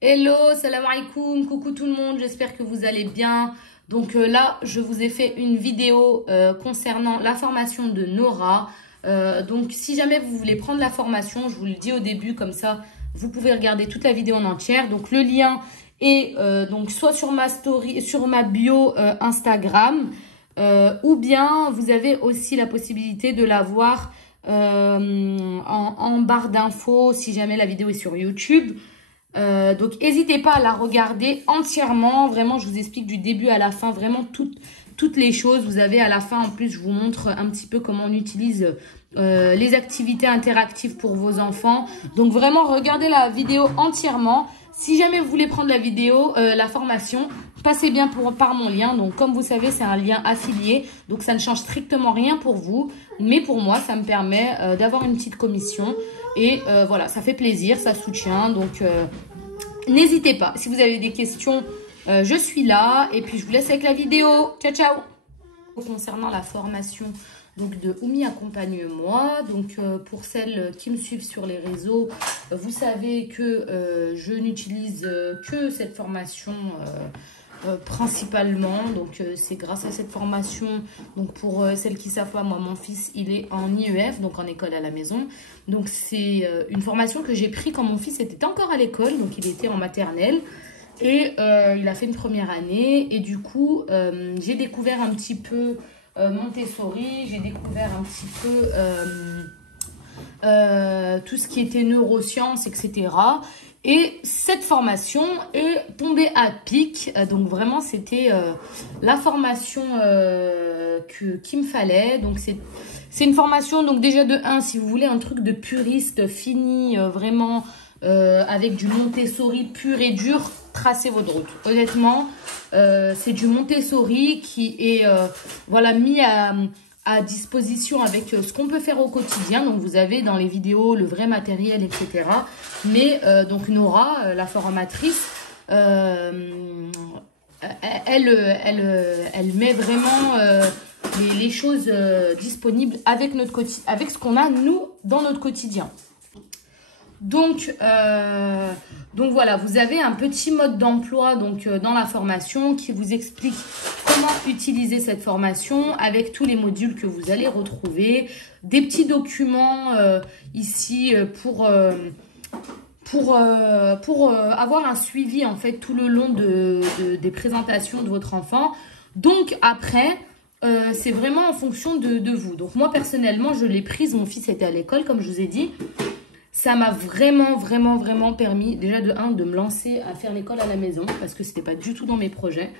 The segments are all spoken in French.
Hello, salam alaikum, coucou tout le monde, j'espère que vous allez bien. Donc là, je vous ai fait une vidéo concernant la formation de Nora. Donc si jamais vous voulez prendre la formation, je vous le dis au début, comme ça, vous pouvez regarder toute la vidéo en entière. Donc le lien est donc soit sur ma story, sur ma bio Instagram, ou bien vous avez aussi la possibilité de la voir en barre d'infos si jamais la vidéo est sur YouTube. Donc n'hésitez pas à la regarder entièrement, vraiment je vous explique du début à la fin, vraiment toutes les choses. Vous avez à la fin, en plus je vous montre un petit peu comment on utilise les activités interactives pour vos enfants. Donc vraiment regardez la vidéo entièrement. Si jamais vous voulez prendre la vidéo, la formation, passez bien par mon lien. Donc comme vous savez, c'est un lien affilié, donc ça ne change strictement rien pour vous, mais pour moi ça me permet d'avoir une petite commission. Et voilà, ça fait plaisir, ça soutient. Donc, n'hésitez pas. Si vous avez des questions, je suis là. Et puis, je vous laisse avec la vidéo. Ciao, ciao. Concernant la formation donc, de Oumi Accompagne-moi. Donc, pour celles qui me suivent sur les réseaux, vous savez que je n'utilise que cette formation principalement. Donc, c'est grâce à cette formation. Donc, pour celles qui savent pas, moi, mon fils, il est en IEF, donc en école à la maison. Donc, c'est une formation que j'ai pris quand mon fils était encore à l'école. Donc, il était en maternelle. Et il a fait une première année. Et du coup, j'ai découvert un petit peu Montessori. J'ai découvert un petit peu tout ce qui était neurosciences, etc. Et cette formation est tombée à pic. Donc vraiment, c'était la formation qu'il me fallait. Donc c'est une formation, donc déjà de 1, si vous voulez un truc de puriste, fini, vraiment avec du Montessori pur et dur, tracez votre route. Honnêtement, c'est du Montessori qui est voilà, mis à disposition avec ce qu'on peut faire au quotidien. Donc, vous avez dans les vidéos le vrai matériel, etc. Mais donc, Nora, la formatrice, elle met vraiment les choses disponibles avec avec ce qu'on a, nous, dans notre quotidien. Donc voilà, vous avez un petit mode d'emploi dans la formation qui vous explique comment utiliser cette formation avec tous les modules que vous allez retrouver, des petits documents ici pour avoir un suivi en fait tout le long des présentations de votre enfant. Donc après, c'est vraiment en fonction de vous. Donc moi personnellement, je l'ai prise, mon fils était à l'école comme je vous ai dit. Ça m'a vraiment permis, déjà de 1, de me lancer à faire l'école à la maison, parce que c'était pas du tout dans mes projets.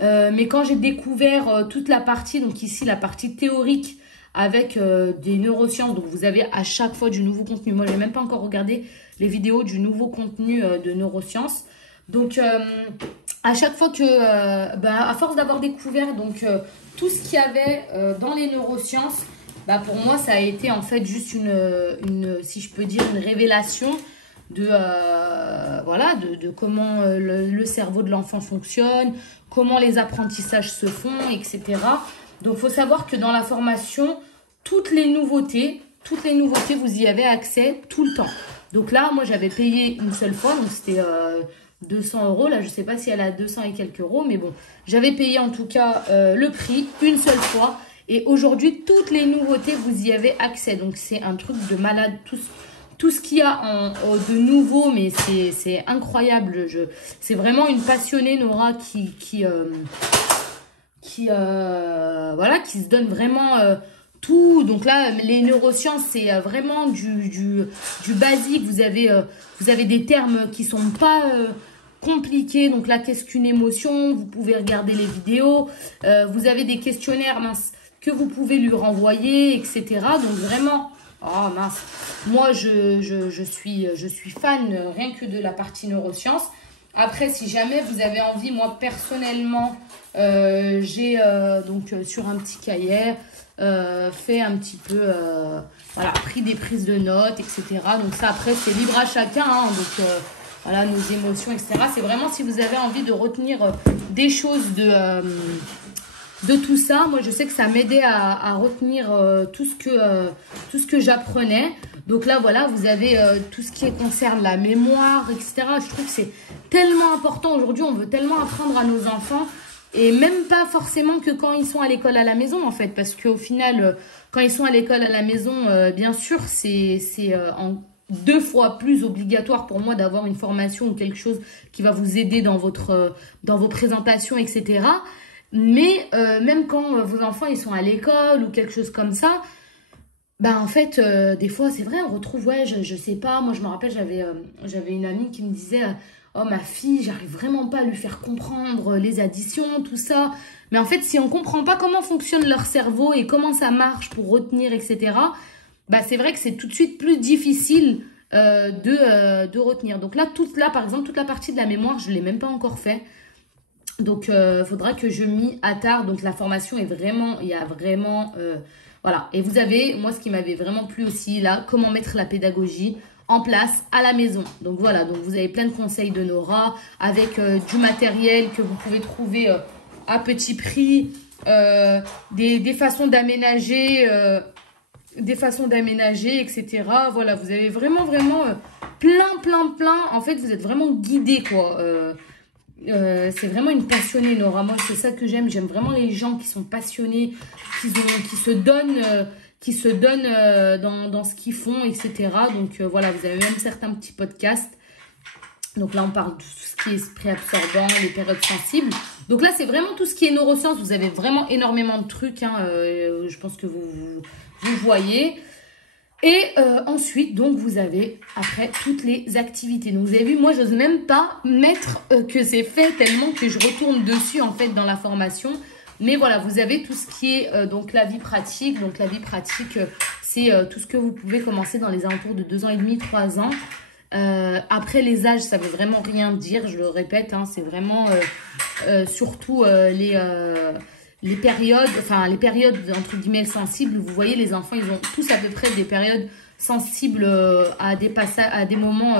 Mais quand j'ai découvert toute la partie, donc ici la partie théorique avec des neurosciences, donc vous avez à chaque fois du nouveau contenu. Moi, j'ai même pas encore regardé les vidéos du nouveau contenu de neurosciences. Donc, à chaque fois que, à force d'avoir découvert donc tout ce qu'il y avait dans les neurosciences, pour moi, ça a été en fait juste une si je peux dire, une révélation de, voilà, de comment le cerveau de l'enfant fonctionne, comment les apprentissages se font, etc. Donc, il faut savoir que dans la formation, toutes les nouveautés, vous y avez accès tout le temps. Donc là, moi, j'avais payé une seule fois, donc c'était 200 €. Là, je ne sais pas si elle a 200 et quelques euros, mais bon, j'avais payé en tout cas le prix une seule fois. Et aujourd'hui, toutes les nouveautés, vous y avez accès. Donc, c'est un truc de malade. Tout ce qu'il y a de nouveau, mais c'est incroyable. C'est vraiment une passionnée, Nora, voilà, qui se donne vraiment tout. Donc là, les neurosciences, c'est vraiment du basique. Vous avez des termes qui sont pas compliqués. Donc là, qu'est-ce qu'une émotion? Vous pouvez regarder les vidéos. Vous avez des questionnaires, mince, que vous pouvez lui renvoyer, etc. Donc vraiment, oh mince, moi je suis fan rien que de la partie neurosciences. Après, si jamais vous avez envie, moi personnellement, j'ai donc sur un petit cahier fait un petit peu, voilà, pris des prises de notes, etc. Donc ça après c'est libre à chacun, hein, donc voilà, nos émotions, etc. C'est vraiment si vous avez envie de retenir des choses de tout ça. Moi, je sais que ça m'aidait à retenir tout ce que j'apprenais. Donc là, voilà, vous avez tout ce qui concerne la mémoire, etc. Je trouve que c'est tellement important. Aujourd'hui, on veut tellement apprendre à nos enfants. Et même pas forcément que quand ils sont à l'école à la maison, en fait. Parce qu'au final, quand ils sont à l'école à la maison, bien sûr, c'est en 2 fois plus obligatoire pour moi d'avoir une formation ou quelque chose qui va vous aider dans vos présentations, etc. Mais même quand vos enfants ils sont à l'école ou quelque chose comme ça, ben en fait, des fois, c'est vrai, on retrouve, ouais, je sais pas, moi je me rappelle, j'avais une amie qui me disait, oh ma fille, j'arrive vraiment pas à lui faire comprendre les additions, tout ça. Mais en fait, si on comprend pas comment fonctionne leur cerveau et comment ça marche pour retenir, etc., bah c'est vrai que c'est tout de suite plus difficile de retenir. Donc là, par exemple, toute la partie de la mémoire, je l'ai même pas encore fait. Donc, faudra que je m'y attarde. Donc, la formation est vraiment, il y a vraiment, voilà. Et vous avez, moi, ce qui m'avait vraiment plu aussi, là, comment mettre la pédagogie en place à la maison. Donc, voilà. Donc, vous avez plein de conseils de Nora avec du matériel que vous pouvez trouver à petit prix, des façons d'aménager, etc. Voilà, vous avez vraiment, plein. En fait, vous êtes vraiment guidés, quoi. C'est vraiment une passionnée, Nora. Moi, c'est ça que j'aime. J'aime vraiment les gens qui sont passionnés, qui se donnent dans ce qu'ils font, etc. Donc, voilà, vous avez même certains petits podcasts. Donc là, on parle de tout ce qui est esprit absorbant, les périodes sensibles. Donc là, c'est vraiment tout ce qui est neurosciences. Vous avez vraiment énormément de trucs. Hein, je pense que vous voyez. Et ensuite, donc, vous avez après toutes les activités. Donc, vous avez vu, moi, j'ose même pas mettre que c'est fait tellement que je retourne dessus, en fait, dans la formation. Mais voilà, vous avez tout ce qui est donc la vie pratique. Donc, la vie pratique, c'est tout ce que vous pouvez commencer dans les alentours de 2 ans et demi, 3 ans. Après, les âges, ça veut vraiment rien dire, je le répète. Hein, c'est vraiment surtout les périodes entre guillemets sensibles. Vous voyez, les enfants, ils ont tous à peu près des périodes sensibles à des moments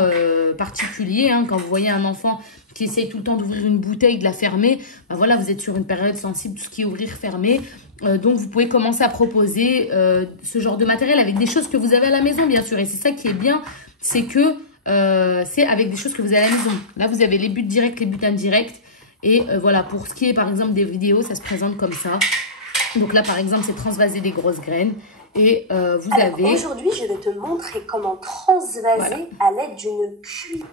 particuliers. Hein. Quand vous voyez un enfant qui essaye tout le temps d'ouvrir une bouteille, de la fermer, ben voilà, vous êtes sur une période sensible, tout ce qui est ouvrir, fermer. Donc, vous pouvez commencer à proposer ce genre de matériel avec des choses que vous avez à la maison, bien sûr. Et c'est ça qui est bien, c'est que c'est avec des choses que vous avez à la maison. Là, vous avez les buts directs, les buts indirects. Et voilà, pour ce qui est par exemple des vidéos, ça se présente comme ça. Donc là, par exemple, c'est transvaser des grosses graines. Et vous avez... Aujourd'hui, je vais te montrer comment transvaser à l'aide d'une cuillère.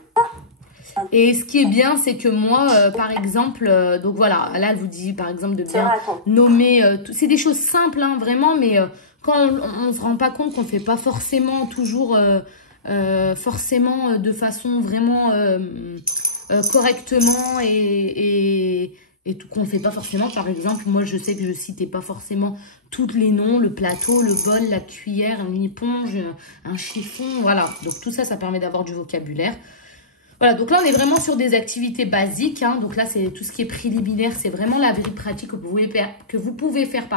Et ce qui est bien, c'est que moi, par exemple, donc voilà, là, elle vous dit par exemple de bien nommer... c'est des choses simples, hein, vraiment, mais quand on ne se rend pas compte qu'on ne fait pas forcément toujours... forcément de façon vraiment correctement et tout qu'on ne fait pas forcément. Par exemple, moi je sais que je citais pas forcément tous les noms, le plateau, le bol, la cuillère, une éponge, un chiffon, voilà. Donc tout ça, ça permet d'avoir du vocabulaire. Voilà, donc là on est vraiment sur des activités basiques, hein. Donc là c'est tout ce qui est préliminaire, c'est vraiment la vraie pratique que vous pouvez faire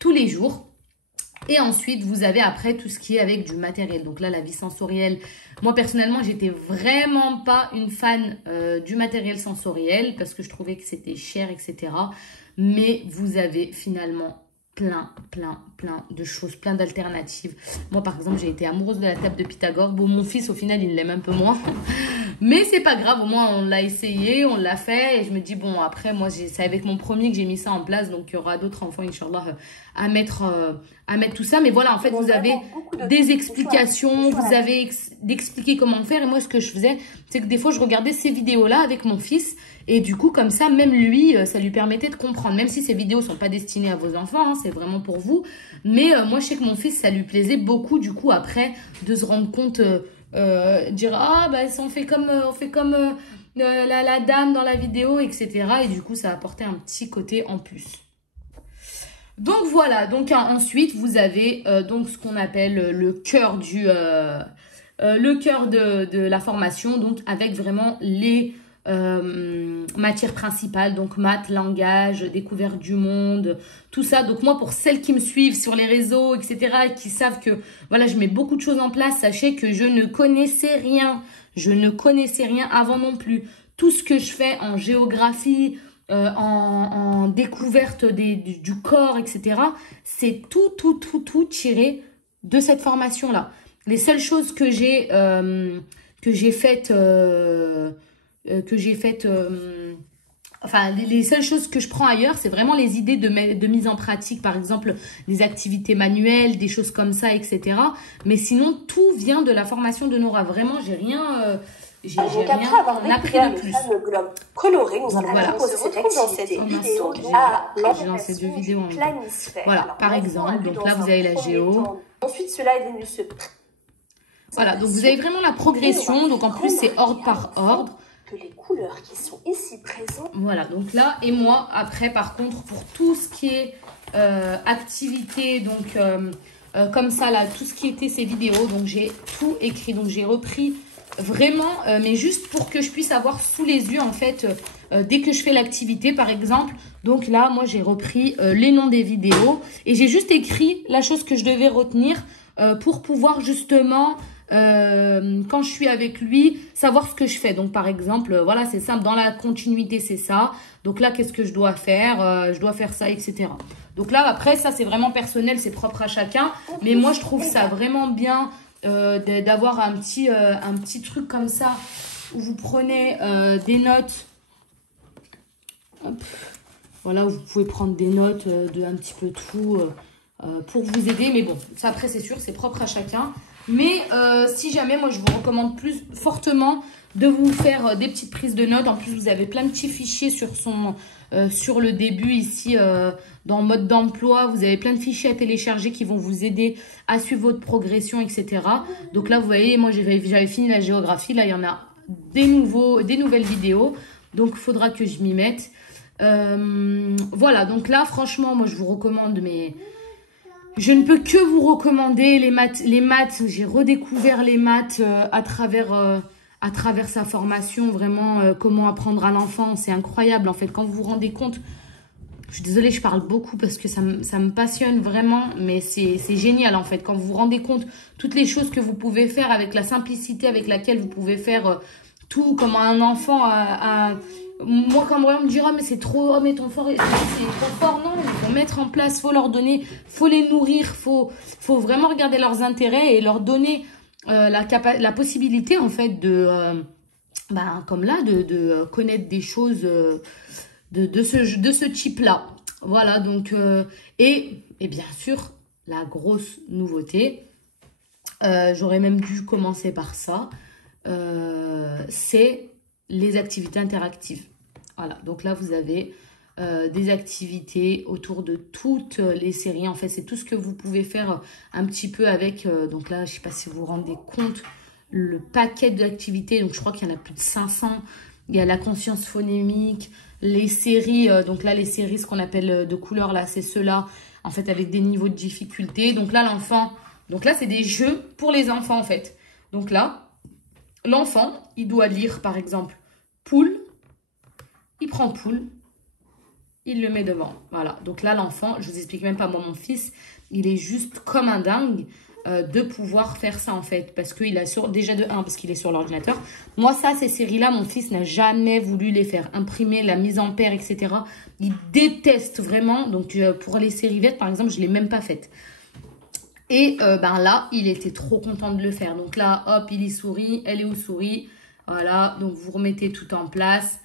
tous les jours. Et ensuite, vous avez après tout ce qui est avec du matériel. Donc là, la vie sensorielle. Moi, personnellement, j'étais vraiment pas une fan du matériel sensoriel parce que je trouvais que c'était cher, etc. Mais vous avez finalement plein de choses, plein d'alternatives. Moi, par exemple, j'ai été amoureuse de la table de Pythagore. Bon, mon fils, au final, il l'aime un peu moins. Mais c'est pas grave, au moins, on l'a essayé, on l'a fait. Et je me dis, bon, après, moi, c'est avec mon premier que j'ai mis ça en place. Donc, il y aura d'autres enfants, Inch'Allah, à mettre tout ça. Mais voilà, en fait, vous avez des explications, vous avez d'expliquer comment faire. Et moi, ce que je faisais, c'est que des fois, je regardais ces vidéos-là avec mon fils. Et du coup, comme ça, même lui, ça lui permettait de comprendre. Même si ces vidéos sont pas destinées à vos enfants, hein, c'est vraiment pour vous. Mais moi, je sais que mon fils, ça lui plaisait beaucoup, du coup, après, de se rendre compte, dire, ah, bah, on fait comme la dame dans la vidéo, etc. Et du coup, ça apportait un petit côté en plus. Donc, voilà. Donc, ensuite, vous avez donc ce qu'on appelle le cœur de la formation. Donc, avec vraiment les... matières principales, donc maths, langage, découverte du monde, tout ça. Donc moi, pour celles qui me suivent sur les réseaux, etc., et qui savent que voilà, je mets beaucoup de choses en place, sachez que je ne connaissais rien. Je ne connaissais rien avant non plus. Tout ce que je fais en géographie, en découverte du corps, etc., c'est tout tiré de cette formation-là. les seules choses que j'ai faites, enfin, les seules choses que je prends ailleurs, c'est vraiment les idées de mise en pratique, par exemple, des activités manuelles, des choses comme ça, etc. Mais sinon, tout vient de la formation de Nora. Vraiment, j'ai rien, j'ai Donc rien après avoir appris découvert de le plus. fameux globe coloré, nous Donc allons voilà. proposer cette activité Oh, mince, vidéo j'ai à lancé 2 vidéos en même temps. planisphère. Voilà, Alors, par l'enfant exemple. a vu Donc dans là, vous un avez la premier géo. temps. Ensuite, cela est venu se Voilà, donc vous avez vraiment la progression. Donc en plus, c'est ordre par ordre. Que les couleurs qui sont ici présentes. Voilà, donc là, et moi, après, par contre, pour tout ce qui est activité, donc comme ça, là, tout ce qui était ces vidéos, donc j'ai tout écrit. Donc j'ai repris vraiment, mais juste pour que je puisse avoir sous les yeux, en fait, dès que je fais l'activité, par exemple. Donc là, moi, j'ai repris les noms des vidéos et j'ai juste écrit la chose que je devais retenir pour pouvoir justement... quand je suis avec lui, savoir ce que je fais. Donc par exemple, voilà, c'est simple, dans la continuité c'est ça, donc là qu'est-ce que je dois faire, je dois faire ça, etc. Donc là après ça c'est vraiment personnel, c'est propre à chacun, mais moi je trouve ça vraiment bien d'avoir un petit truc comme ça où vous prenez des notes. Hop. Voilà, où vous pouvez prendre des notes de un petit peu tout pour vous aider, mais bon, ça après c'est sûr, c'est propre à chacun. Mais si jamais, moi je vous recommande plus fortement de vous faire des petites prises de notes. En plus, vous avez plein de petits fichiers sur le début ici dans mode d'emploi. Vous avez plein de fichiers à télécharger qui vont vous aider à suivre votre progression, etc. Donc là, vous voyez, moi j'avais fini la géographie. Là, il y en a des nouvelles vidéos. Donc, il faudra que je m'y mette. Voilà, donc là, franchement, moi je vous recommande mes... Je ne peux que vous recommander les maths. Les maths, j'ai redécouvert les maths à travers sa formation. Vraiment, comment apprendre à l'enfant. C'est incroyable, en fait. Quand vous vous rendez compte, je suis désolée, je parle beaucoup parce que ça me passionne vraiment. Mais c'est génial, en fait. Quand vous vous rendez compte, toutes les choses que vous pouvez faire avec la simplicité avec laquelle vous pouvez faire tout. Comment un enfant moi, quand on me dira, mais c'est trop, oh, mais ton fort, c'est trop fort, non, il faut mettre en place, faut leur donner, faut les nourrir, faut vraiment regarder leurs intérêts et leur donner la possibilité, en fait, comme là, de connaître des choses de ce type-là. Voilà, donc, et bien sûr, la grosse nouveauté, j'aurais même dû commencer par ça, c'est les activités interactives. Voilà, donc là, vous avez des activités autour de toutes les séries. En fait, c'est tout ce que vous pouvez faire un petit peu avec... donc là, je ne sais pas si vous vous rendez compte, le paquet d'activités. Donc, je crois qu'il y en a plus de 500. Il y a la conscience phonémique, les séries. Donc là, les séries, ce qu'on appelle de couleurs, là, c'est ceux-là. En fait, avec des niveaux de difficulté. Donc là, l'enfant... Donc là, c'est des jeux pour les enfants, en fait. Donc là... L'enfant, il doit lire, par exemple, poule. Il prend poule. Il le met devant. Voilà. Donc là, l'enfant, je vous explique même pas, moi, mon fils, il est juste comme un dingue de pouvoir faire ça, en fait. Parce qu'il a déjà de 1, parce qu'il est sur l'ordinateur. Moi, ça, ces séries-là, mon fils n'a jamais voulu les faire. Imprimer, la mise en paire, etc. Il déteste vraiment. Donc, pour les séries vertes, par exemple, je ne l'ai même pas faite. Et là, il était trop content de le faire. Donc là, hop, il y sourit, elle est où sourit. Voilà, donc vous remettez tout en place.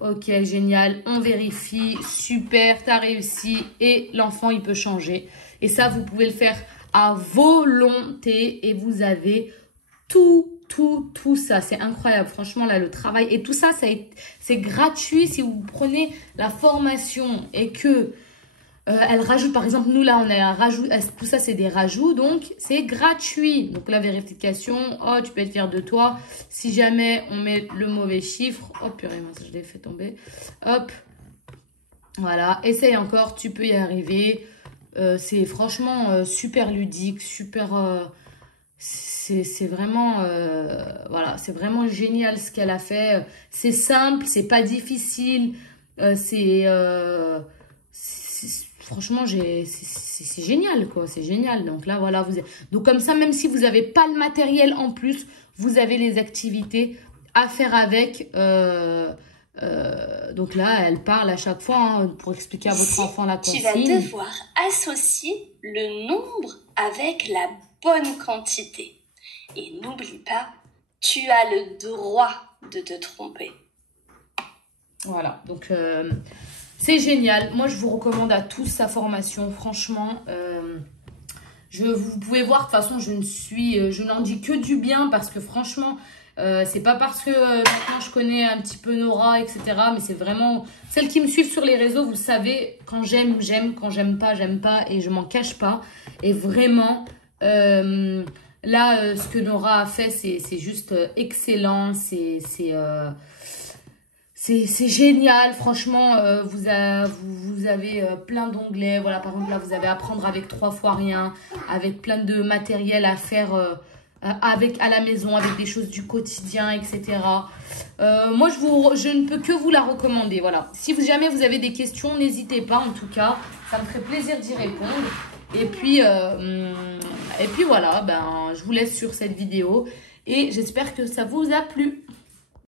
Ok, génial, on vérifie. Super, t'as réussi. Et l'enfant, il peut changer. Et ça, vous pouvez le faire à volonté. Et vous avez tout ça. C'est incroyable. Franchement, là, le travail. Et tout ça, c'est gratuit si vous prenez la formation et que... elle rajoute, par exemple, nous là, on a un rajout, tout ça c'est des rajouts, donc c'est gratuit. Donc la vérification, oh, tu peux être fier de toi. Si jamais on met le mauvais chiffre, oh purée, moi ça je l'ai fait tomber. Hop, voilà, essaye encore, tu peux y arriver. C'est franchement super ludique, super... c'est vraiment, voilà, c'est vraiment génial ce qu'elle a fait. C'est simple, c'est pas difficile, franchement, c'est génial, quoi. C'est génial. Donc là, voilà. Donc comme ça, même si vous n'avez pas le matériel en plus, vous avez les activités à faire avec. Donc là, elle parle à chaque fois pour expliquer à votre enfant la consigne. Tu vas devoir associer le nombre avec la bonne quantité. Et n'oublie pas, tu as le droit de te tromper. Voilà, donc c'est génial. Moi, je vous recommande à tous sa formation. Franchement, vous pouvez voir, de toute façon, je n'en dis que du bien parce que franchement, c'est pas parce que maintenant je connais un petit peu Nora, etc. Mais c'est vraiment, celles qui me suivent sur les réseaux, vous savez, quand j'aime, j'aime, quand j'aime pas et je m'en cache pas. Et vraiment, là, ce que Nora a fait, c'est juste excellent, c'est génial, franchement, vous avez plein d'onglets. Voilà, par exemple, là, vous avez apprendre avec 3 fois rien, avec plein de matériel à faire à la maison, avec des choses du quotidien, etc. Moi, je ne peux que vous la recommander. Voilà. Si jamais vous avez des questions, n'hésitez pas, en tout cas. Ça me ferait plaisir d'y répondre. Et puis voilà, je vous laisse sur cette vidéo. Et j'espère que ça vous a plu.